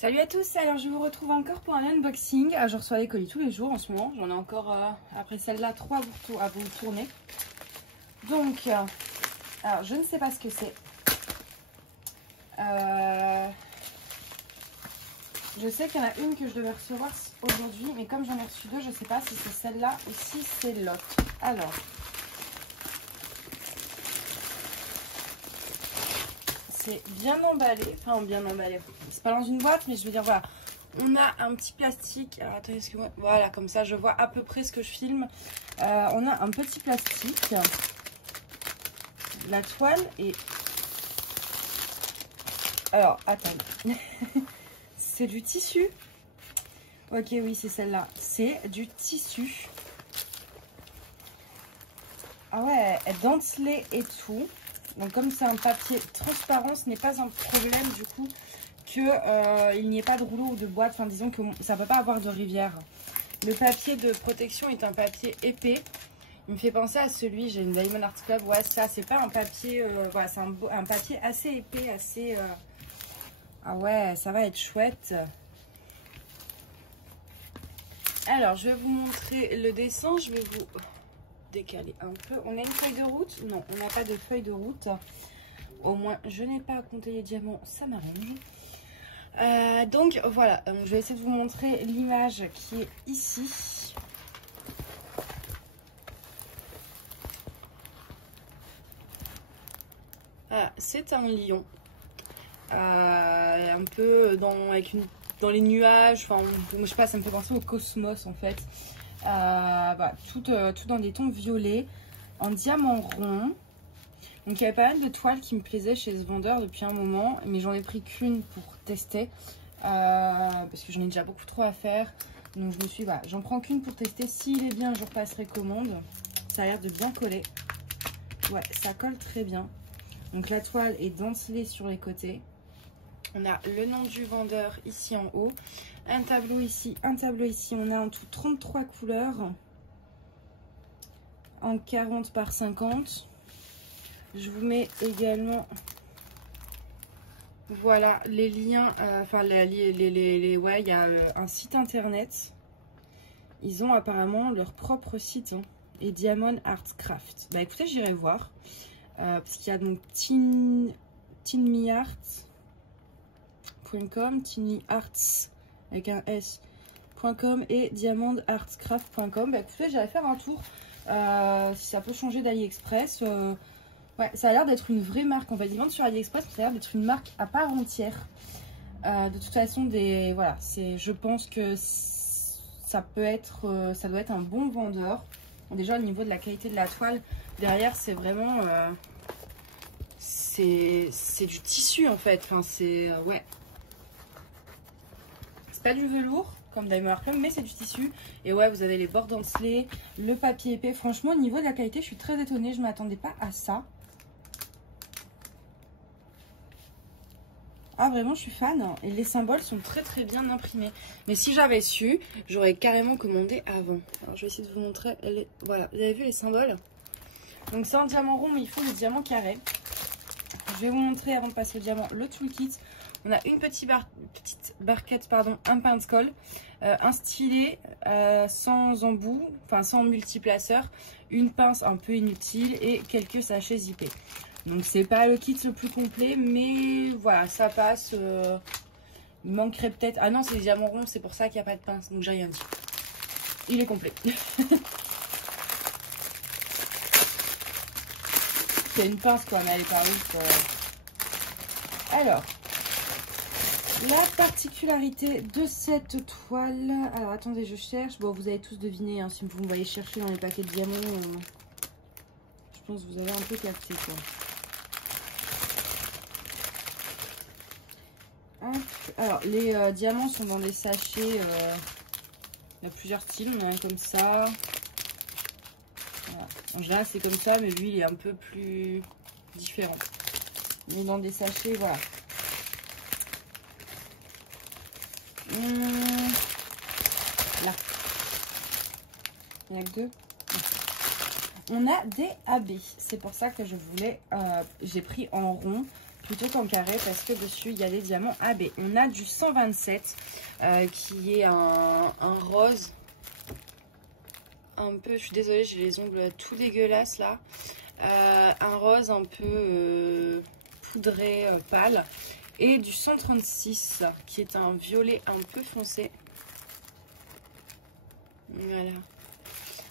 Salut à tous, alors je vous retrouve encore pour un unboxing. Je reçois les colis tous les jours en ce moment. J'en ai encore, après celle-là, 3 à vous tourner. Donc, alors je ne sais pas ce que c'est. Je sais qu'il y en a une que je devais recevoir aujourd'hui, mais comme j'en ai reçu deux, je ne sais pas si c'est celle-là ou si c'est l'autre. Alors, c'est bien emballé, enfin bien emballé. C'est pas dans une boîte, mais je veux dire, voilà. On a un petit plastique. Alors, attendez, excusez-moi. Voilà, comme ça, je vois à peu près ce que je filme. On a un petit plastique. La toile est... Alors, attendez. C'est du tissu. Ok, oui, c'est celle-là. C'est du tissu. Ah ouais, elle dentelée et tout. Donc, comme c'est un papier transparent, ce n'est pas un problème, du coup, qu'il n'y ait pas de rouleau ou de boîte. Enfin, disons que ça ne peut pas avoir de rivière. Le papier de protection est un papier épais. Il me fait penser à celui, j'ai une Diamond Art Club. Ouais, ça, c'est pas un papier... voilà, c'est un papier assez épais, assez... Ah ouais, ça va être chouette. Alors, je vais vous montrer le dessin. Je vais vous décaler un peu. On a une feuille de route? Non, on n'a pas de feuille de route. Au moins, je n'ai pas à compter les diamants, ça m'arrange. Donc voilà, je vais essayer de vous montrer l'image qui est ici. Ah, c'est un lion. Un peu dans les nuages, enfin, je sais pas, ça me fait penser au cosmos en fait. Voilà, tout dans des tons violets, en diamant rond. Donc il y avait pas mal de toiles qui me plaisaient chez ce vendeur depuis un moment, mais j'en ai pris qu'une pour tester. Parce que j'en ai déjà beaucoup trop à faire. Donc je me suis dit, voilà, j'en prends qu'une pour tester. S'il est bien, je repasserai commande. Ça a l'air de bien coller. Ouais, ça colle très bien. Donc la toile est dentelée sur les côtés. On a le nom du vendeur ici en haut. Un tableau ici, un tableau ici. On a en tout 33 couleurs. En 40 par 50. Je vous mets également... Voilà, les liens, enfin, ouais, il y a un site internet. Ils ont apparemment leur propre site, hein, et Diamond Art Craft. Bah écoutez, j'irai voir. Parce qu'il y a donc tinyarts.com, tinyarts avec un S.com et diamondartcraft.com. Bah écoutez, j'irai faire un tour. Si ça peut changer d'AliExpress. Ouais, ça a l'air d'être une vraie marque. On va dire sur AliExpress, ça a l'air d'être une marque à part entière. De toute façon, voilà, je pense que ça peut être, ça doit être un bon vendeur. Bon, déjà au niveau de la qualité de la toile, derrière c'est vraiment, c'est du tissu en fait. Enfin, ouais, c'est pas du velours comme Diamond Art Club, mais c'est du tissu. Et ouais, vous avez les bords dentelés, le papier épais. Franchement, au niveau de la qualité, je suis très étonnée. Je m'attendais pas à ça. Ah vraiment, je suis fan, hein. Et les symboles sont très très bien imprimés. Mais si j'avais su, j'aurais carrément commandé avant. Alors je vais essayer de vous montrer. Voilà, vous avez vu les symboles? Donc c'est un diamant rond, mais il faut le diamant carré. Je vais vous montrer avant de passer au diamant le toolkit. On a une petite barquette, pardon, un pince-colle, un stylet sans embout, enfin sans multiplaceur, une pince un peu inutile et quelques sachets zippés. Donc c'est pas le kit le plus complet, mais voilà, ça passe. Il manquerait peut-être... Ah non, c'est les diamants ronds, c'est pour ça qu'il n'y a pas de pince, donc j'ai rien dit. Il est complet. Il y a une pince quoi, mais elle est pas ouf. Alors, la particularité de cette toile... Alors attendez, je cherche. Bon, vous avez tous deviné, hein, si vous me voyez chercher dans les paquets de diamants. Je pense que vous avez un peu capté quoi. Alors, les diamants sont dans des sachets. Il y a plusieurs styles. On a un comme ça. Voilà. En général, c'est comme ça, mais lui, il est un peu plus différent. Il est dans des sachets, voilà. Là. Il n'y a que deux. On a des AB. C'est pour ça que je voulais... j'ai pris en rond. plutôt qu'en carré parce que dessus il y a des diamants AB. On a du 127 qui est un rose. Un peu, je suis désolée, j'ai les ongles tout dégueulasses là. Un rose un peu poudré, pâle. Et du 136 qui est un violet un peu foncé. Voilà.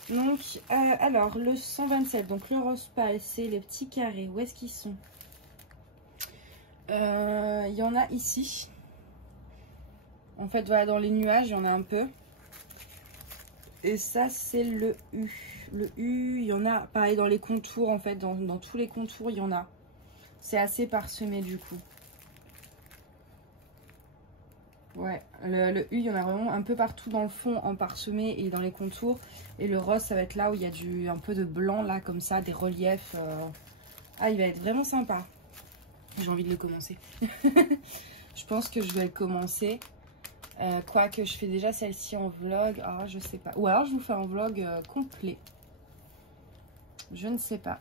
Donc, alors, le 127, donc le rose pâle, c'est les petits carrés. Où est-ce qu'ils sont? Il y en a ici. En fait, voilà, dans les nuages, il y en a un peu. Et ça, c'est le U. Le U, il y en a, pareil, dans les contours, en fait, dans tous les contours, il y en a. C'est assez parsemé, du coup. Ouais, le U, il y en a vraiment un peu partout dans le fond, en parsemé et dans les contours. Et le rose, ça va être là où il y a un peu de blanc, là, comme ça, des reliefs. Ah, il va être vraiment sympa. J'ai envie de le commencer. Je pense que je vais le commencer. Quoique, je fais déjà celle-ci en vlog. Ah, je sais pas. Ou alors, je vous fais un vlog complet. Je ne sais pas.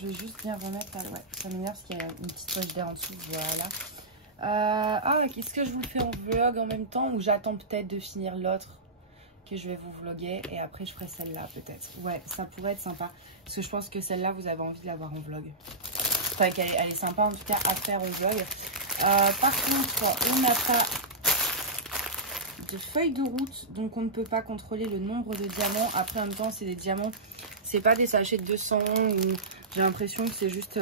Je vais juste bien remettre là. Ouais, ça m'énerve parce qu'il y a une petite poche d'air en dessous. Voilà. Est-ce que je vous le fais en vlog en même temps ou j'attends peut-être de finir l'autre que je vais vous vloguer et après je ferai celle-là peut-être. Ouais, ça pourrait être sympa parce que je pense que celle-là vous avez envie de la voir en vlog. Enfin, elle est sympa en tout cas à faire en vlog. Par contre, on n'a pas de feuille de route donc on ne peut pas contrôler le nombre de diamants. Après en même temps c'est des diamants, c'est pas des sachets de 200 ou j'ai l'impression que c'est juste...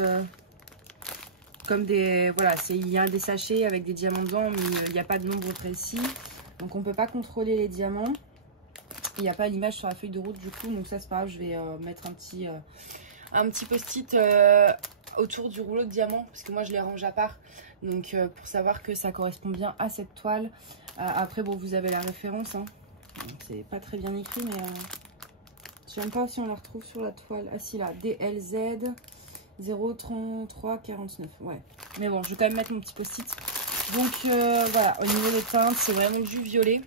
comme des... Voilà, il y a des sachets avec des diamants dedans, mais il n'y a pas de nombre précis. Donc on ne peut pas contrôler les diamants. Il n'y a pas l'image sur la feuille de route du coup, donc ça c'est pas grave, je vais mettre un petit post-it autour du rouleau de diamants, parce que moi je les range à part. Donc pour savoir que ça correspond bien à cette toile. Après bon, vous avez la référence, hein. C'est pas très bien écrit, mais je sais même pas si on la retrouve sur la toile. Ah si là, DLZ 03349, ouais. Mais bon, je vais quand même mettre mon petit post-it. Donc voilà, au niveau des teintes, c'est vraiment du violet.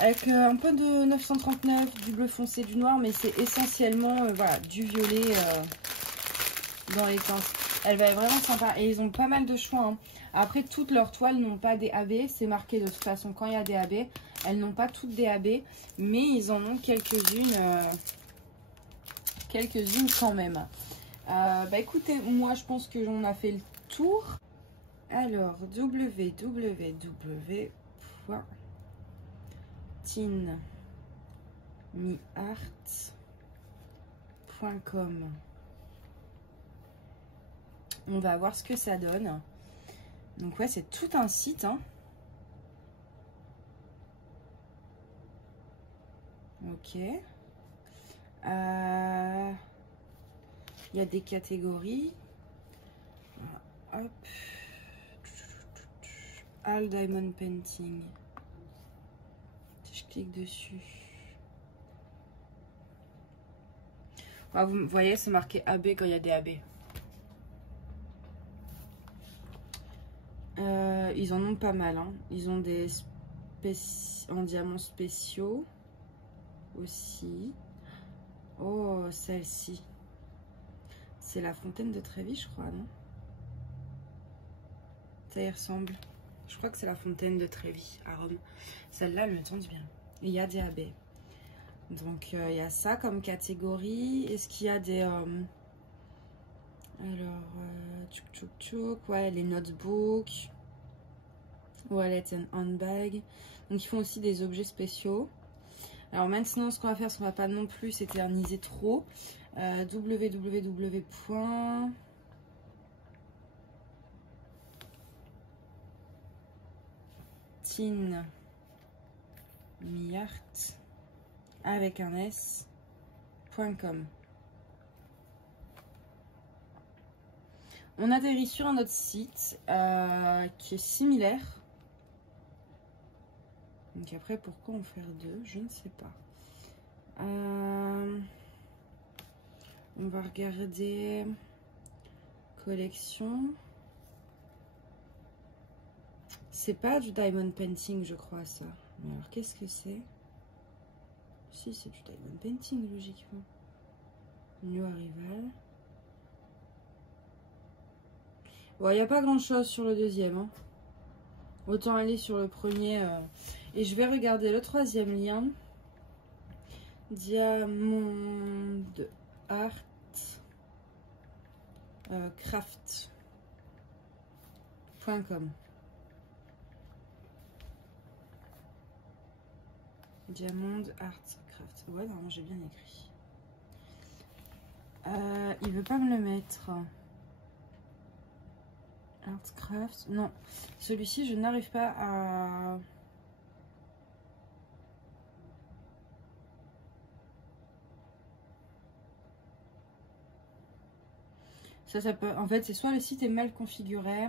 Avec un peu de 939, du bleu foncé, du noir, mais c'est essentiellement voilà, du violet dans les teintes. Elle va être vraiment sympa. Et ils ont pas mal de choix, hein. Après, toutes leurs toiles n'ont pas des AB. C'est marqué de toute façon quand il y a des AB. Elles n'ont pas toutes des AB, mais ils en ont quelques-unes. Quelques-unes quand même. Bah écoutez, moi je pense que j'en ai fait le tour. Alors, www.tinmiart.com. On va voir ce que ça donne. Donc ouais, c'est tout un site, hein. Ok. Il y a des catégories. Hop. All Diamond Painting. Si je clique dessus. Ah, vous voyez, c'est marqué AB quand il y a des AB. Ils en ont pas mal, hein. Ils ont des en diamants spéciaux aussi. Oh, celle-ci. C'est la fontaine de Trévi, je crois, non? Ça y ressemble. Je crois que c'est la fontaine de Trévi à Rome. Celle-là, elle me tente bien. Et il y a des AB. Donc, il y a ça comme catégorie. Est-ce qu'il y a des... alors, tchouk tchouk tchouk. Ouais, les notebooks. Wallet and handbag. Donc, ils font aussi des objets spéciaux. Alors, maintenant, ce qu'on va faire, c'est qu'on va pas non plus s'éterniser trop. www.tinmiart avec un s.com. On atterrit sur un autre site qui est similaire. Donc après, pourquoi en faire deux? Je ne sais pas. On va regarder collection. C'est pas du diamond painting, je crois, ça. Mais alors, qu'est-ce que c'est? Si, c'est du diamond painting, logiquement. New arrival. Bon, il n'y a pas grand chose sur le deuxième. Hein. Autant aller sur le premier. Et je vais regarder le troisième lien. Diamond Art Craft.com. Diamond Art Craft. Ouais, normalement j'ai bien écrit. Il veut pas me le mettre. Artcraft. Non. Celui-ci, je n'arrive pas à... Ça peut... En fait, c'est soit le site est mal configuré,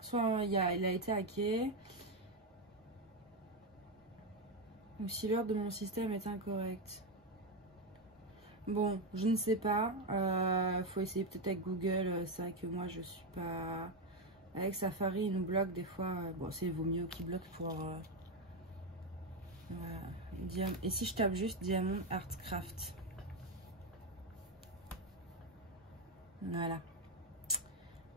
soit il a été hacké, ou si l'heure de mon système est incorrecte. Bon, je ne sais pas. Faut essayer peut-être avec Google. C'est vrai que moi, je suis pas... Avec Safari, il nous bloque des fois. Bon, c'est vaut mieux qu'il bloque pour... Et si je tape juste Diamond Art Craft. Voilà.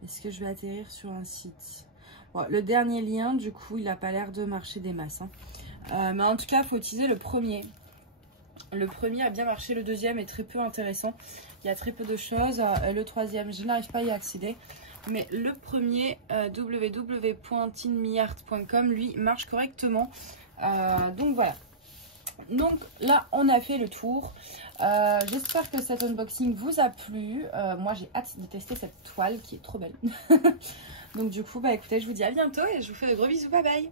Est-ce que je vais atterrir sur un site? Bon, le dernier lien, du coup, il n'a pas l'air de marcher des masses. Hein. Mais en tout cas, il faut utiliser le premier. Le premier a bien marché, le deuxième est très peu intéressant. Il y a très peu de choses. Le troisième, je n'arrive pas à y accéder. Mais le premier, www.tinmiart.com, lui, marche correctement. Donc voilà. Donc là, on a fait le tour. J'espère que cet unboxing vous a plu. Moi, j'ai hâte de tester cette toile qui est trop belle. Donc du coup, bah écoutez, je vous dis à bientôt et je vous fais de gros bisous. Bye bye.